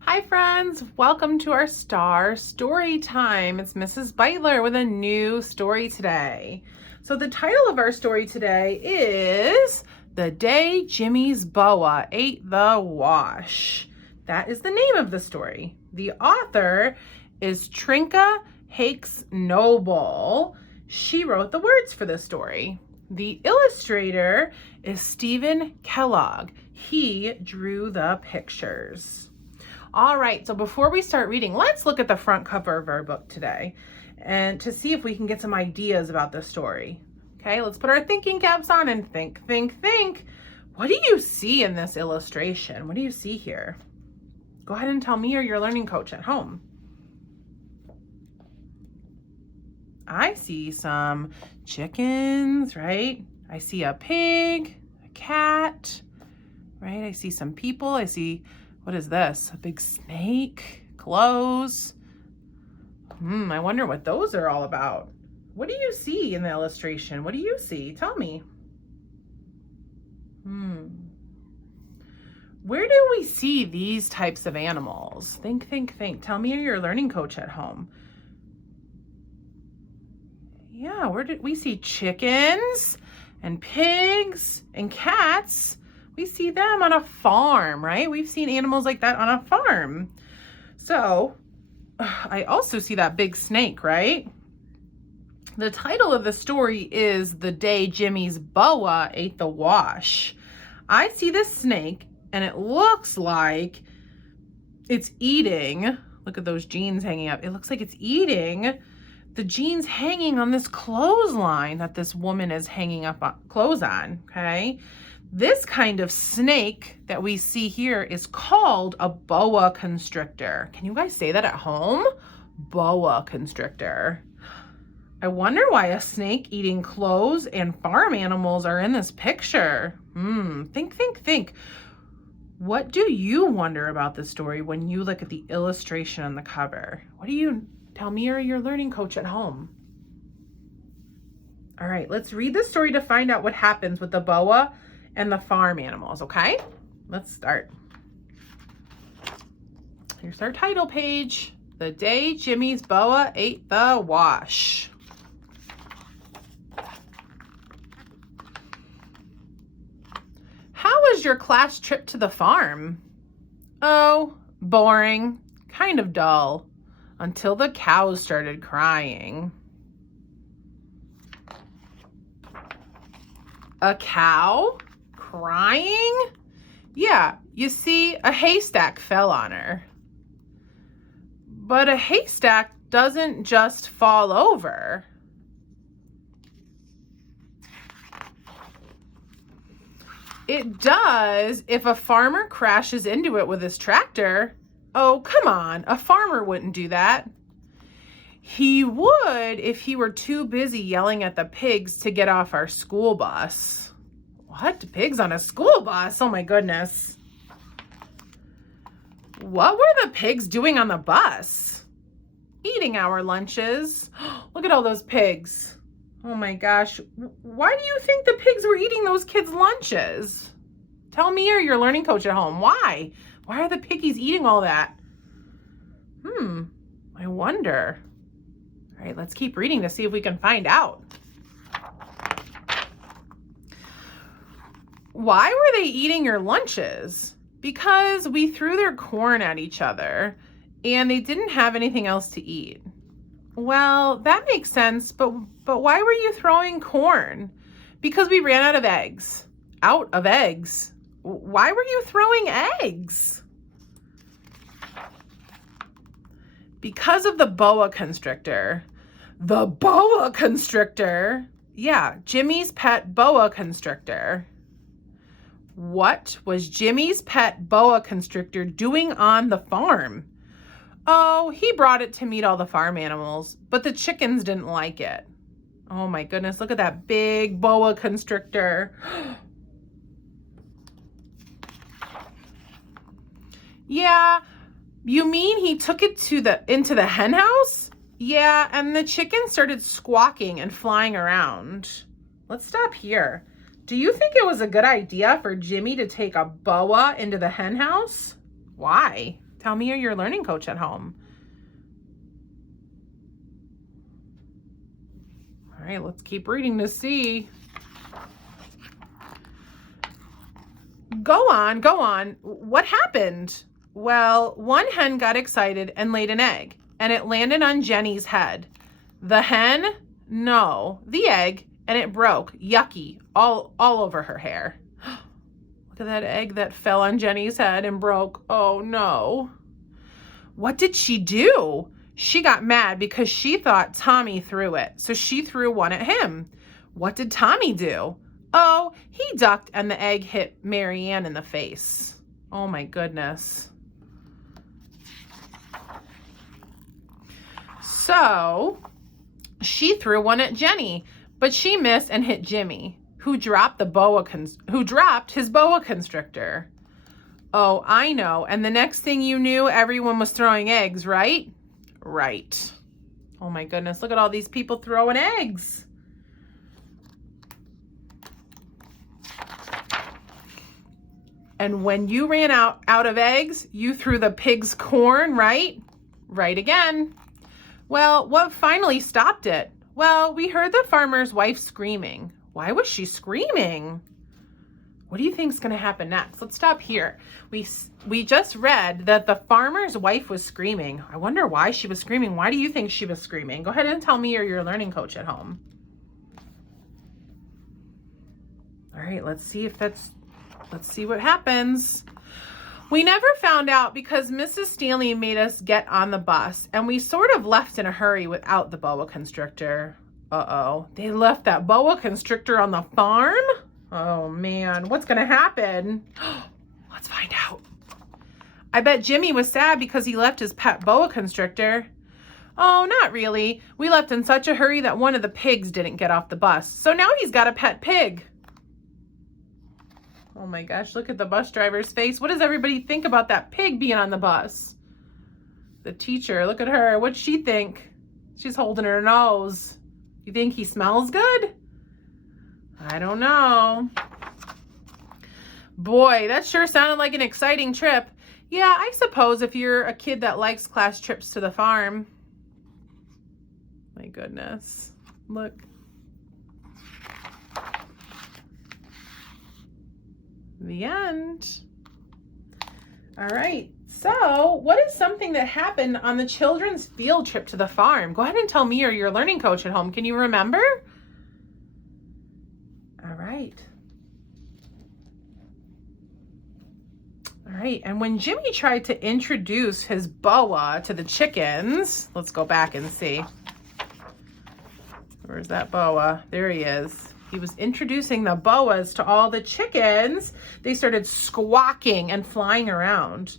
Hi friends, welcome to our Star Story Time. It's Mrs. Beitler with a new story today. So the title of our story today is The Day Jimmy's Boa Ate the Wash. That is the name of the story. The author is Trinka Hakes Noble. She wrote the words for the story. The illustrator is Stephen Kellogg. He drew the pictures. All right, so before we start reading, let's look at the front cover of our book today and to see if we can get some ideas about the story. Okay, let's put our thinking caps on and think. What do you see in this illustration? What do you see here? Go ahead and tell me or your learning coach at home. I see some chickens, right? I see a pig, a cat, right? I see some people. I see, what is this? A big snake, clothes. I wonder what those are all about. What do you see in the illustration? What do you see? Tell me. Where do we see these types of animals? Think. Tell me or your learning coach at home. Yeah, where did we see chickens and pigs and cats? We see them on a farm, right? We've seen animals like that on a farm. So I also see that big snake, right? The title of the story is The Day Jimmy's Boa Ate the Wash. I see this snake and it looks like it's eating. Look at those jeans hanging up. It looks like it's eating the jeans hanging on this clothesline that this woman is hanging up clothes on, okay? This kind of snake that we see here is called a boa constrictor. Can you guys say that at home? Boa constrictor. I wonder why a snake eating clothes and farm animals are in this picture. Think. What do you wonder about this story when you look at the illustration on the cover? What do you tell me or your learning coach at home? All right, let's read the story to find out what happens with the boa and the farm animals, okay? Let's start. Here's our title page. The Day Jimmy's Boa Ate the Wash. How was your class trip to the farm? Oh, boring, kind of dull, until the cows started crying. A cow? Crying? Yeah, you see, a haystack fell on her. But a haystack doesn't just fall over. It does if a farmer crashes into it with his tractor. Oh, come on, a farmer wouldn't do that. He would if he were too busy yelling at the pigs to get off our school bus. What? Pigs on a school bus? Oh my goodness. What were the pigs doing on the bus? Eating our lunches. Look at all those pigs. Oh my gosh. Why do you think the pigs were eating those kids' lunches? Tell me or your learning coach at home. Why? Why are the piggies eating all that? I wonder. All right, let's keep reading to see if we can find out. Why were they eating your lunches? Because we threw their corn at each other and they didn't have anything else to eat. Well, that makes sense, but why were you throwing corn? Because we ran out of eggs. Out of eggs? Why were you throwing eggs? Because of the boa constrictor. The boa constrictor? Yeah, Jimmy's pet boa constrictor. What was Jimmy's pet boa constrictor doing on the farm? Oh, he brought it to meet all the farm animals, but the chickens didn't like it. Oh my goodness, look at that big boa constrictor. Yeah, you mean he took it into the hen house? Yeah, and the chickens started squawking and flying around. Let's stop here. Do you think it was a good idea for Jimmy to take a boa into the hen house? Why? Tell me you're your learning coach at home. All right, let's keep reading to see. Go on, go on. What happened? Well, one hen got excited and laid an egg, and it landed on Jenny's head. The hen? No, the egg, and it broke. Yucky, all over her hair. Look at that egg that fell on Jenny's head and broke. Oh no. What did she do? She got mad because she thought Tommy threw it, so she threw one at him. What did Tommy do? Oh, he ducked and the egg hit Mary Ann in the face. Oh my goodness. So she threw one at Jenny, but she missed and hit Jimmy, who dropped his boa constrictor. Oh, I know. And the next thing you knew, everyone was throwing eggs, right? Right. Oh my goodness, look at all these people throwing eggs. And when you ran out of eggs, you threw the pig's corn, right? Right again. Well, what finally stopped it? Well, we heard the farmer's wife screaming. Why was she screaming? What do you think's going to happen next? Let's stop here. We just read that the farmer's wife was screaming. I wonder why she was screaming. Why do you think she was screaming? Go ahead and tell me, or your learning coach at home. All right, let's see what happens. We never found out because Mrs. Stanley made us get on the bus, and we sort of left in a hurry without the boa constrictor. Uh-oh, they left that boa constrictor on the farm? Oh man, what's gonna happen? Let's find out. I bet Jimmy was sad because he left his pet boa constrictor. Oh, not really. We left in such a hurry that one of the pigs didn't get off the bus. So now he's got a pet pig. Oh my gosh, look at the bus driver's face. What does everybody think about that pig being on the bus? The teacher, look at her. What'd she think? She's holding her nose. You think he smells good? I don't know. Boy, that sure sounded like an exciting trip. Yeah, I suppose if you're a kid that likes class trips to the farm. My goodness. Look. The end. All right. So, what is something that happened on the children's field trip to the farm? Go ahead and tell me, or your learning coach at home. Can you remember? All right. All right. And when Jimmy tried to introduce his boa to the chickens, let's go back and see. Where's that boa? There he is. He was introducing the boas to all the chickens. They started squawking and flying around.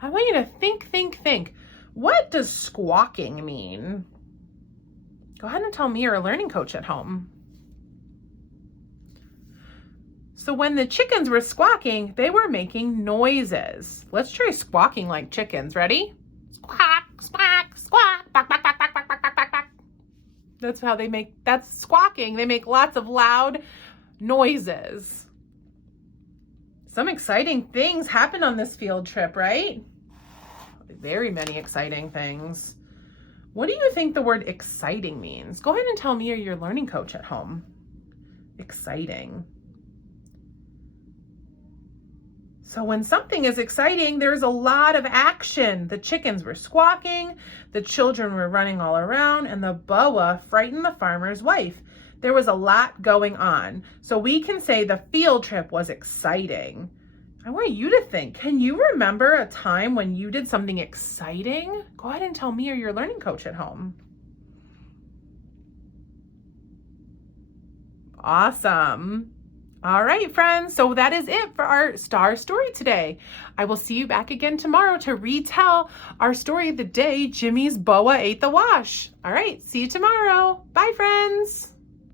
I want you to think. What does squawking mean? Go ahead and tell me, or a learning coach at home. So when the chickens were squawking, they were making noises. Let's try squawking like chickens. Ready? Squawk, squawk, squawk, quack, quack, quack, quack, quack, quack, quack, quack. That's squawking. They make lots of loud noises. Some exciting things happened on this field trip, right? Very many exciting things. What do you think the word exciting means? Go ahead and tell me, or your learning coach at home. Exciting. So when something is exciting, there's a lot of action. The chickens were squawking, the children were running all around, and the boa frightened the farmer's wife. There was a lot going on. So we can say the field trip was exciting. I want you to think, can you remember a time when you did something exciting? Go ahead and tell me, or your learning coach at home. Awesome. All right, friends, so that is it for our star story today. I will see you back again tomorrow to retell our story of the day Jimmy's boa ate the wash. All right, see you tomorrow. Bye, friends.